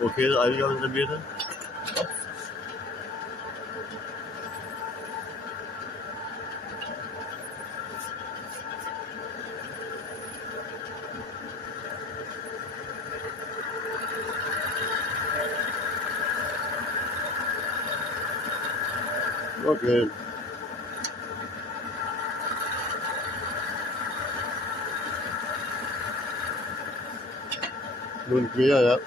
Okay, eigentlich haben wir wieder. Okay. doing grill up.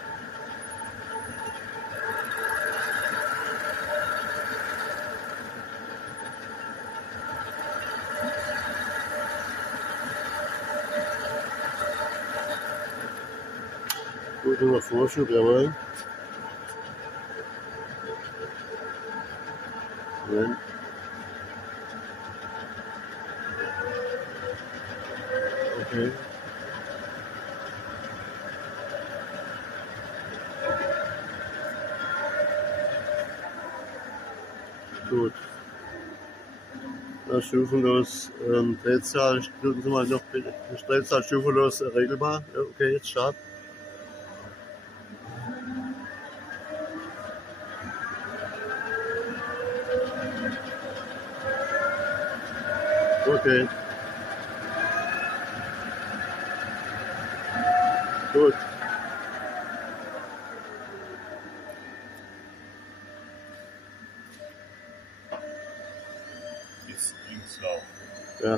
Vou dar uma força para mãe. Okay. Gut. Ja, stufenlos ähm, Drehzahl, drücken Sie mal noch bitte. Drehzahl stufenlos regelbar. Ja, okay, jetzt Start. Okay. Gut. So Yeah.